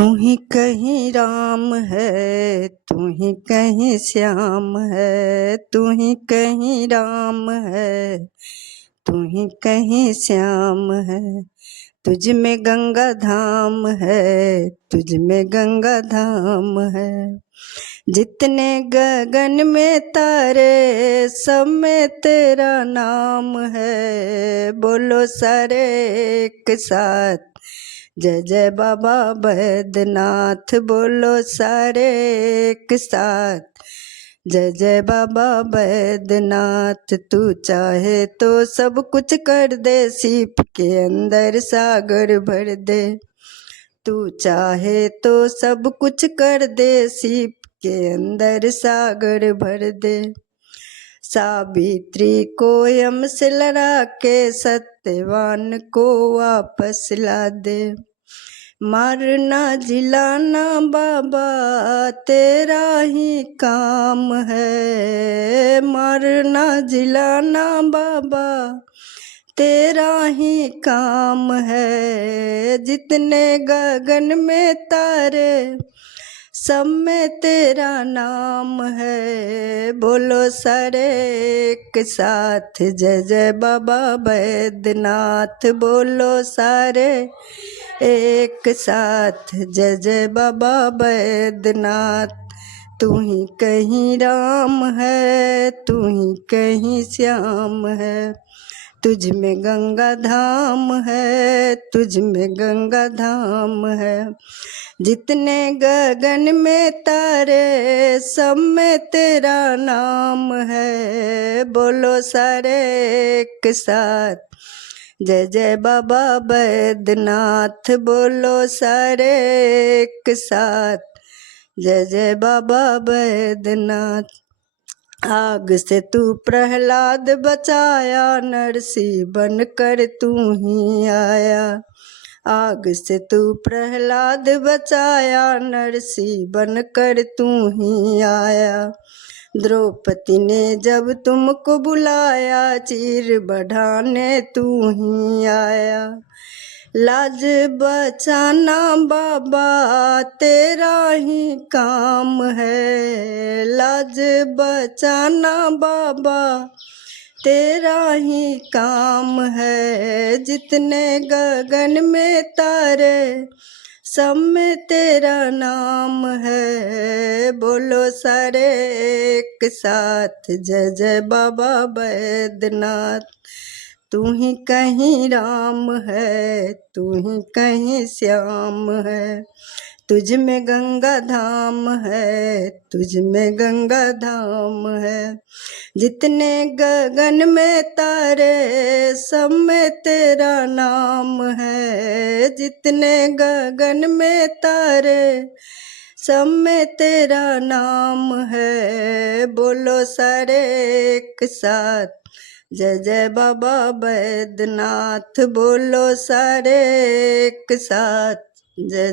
तू ही कहीं राम है, तू ही कहीं श्याम है, तू ही कहीं राम है, तू ही कहीं श्याम है। तुझ में गंगा धाम है, तुझ में गंगा धाम है। जितने गगन में तारे सब में तेरा नाम है। बोलो सारे एक साथ जय जय बाबा बैद्यनाथ। बोलो सारे एक साथ जय जय बाबा बैद्यनाथ। तू चाहे तो सब कुछ कर दे, सीप के अंदर सागर भर दे। तू चाहे तो सब कुछ कर दे, सीप के अंदर सागर भर दे। सावित्री को यम से लड़ा के सत्यवान को वापस ला दे। मारना जिलाना बाबा तेरा ही काम है। मारना जिलाना बाबा तेरा ही काम है। जितने गगन में तारे सब में तेरा नाम है। बोलो सारे एक साथ जय जय बाबा बैद्यनाथ। बोलो सारे एक साथ जय जय बाबा बैद्यनाथ। तू ही कहीं राम है, तू ही कहीं श्याम है। तुझ में गंगा धाम है, तुझ में गंगा धाम है। जितने गगन में तारे सब में तेरा नाम है। बोलो सारे एक साथ जय जय बाबा बैद्यनाथ। बोलो सारे एक साथ जय जय बाबा बैद्यनाथ। आग से तू प्रहलाद बचाया, नरसिंह बनकर तू ही आया। आग से तू प्रहलाद बचाया, नरसिंह बनकर तू ही आया। द्रौपदी ने जब तुमको बुलाया, चीर बढ़ाने तू ही आया। लाज बचाना बाबा तेरा ही काम है। लाज बचाना बाबा तेरा ही काम है। जितने गगन में तारे सब में तेरा नाम है। बोलो सारे एक साथ जय जय बाबा बैद्यनाथ। तू ही कहीं राम है, तू ही कहीं श्याम है। तुझ में गंगा धाम है, तुझ में गंगा धाम है। जितने गगन में तारे सब में तेरा नाम है। जितने गगन में तारे सब में तेरा नाम है। बोलो सारे एक साथ जय जय बाबा बैद्यनाथ। बोलो सारे एक साथ जय जय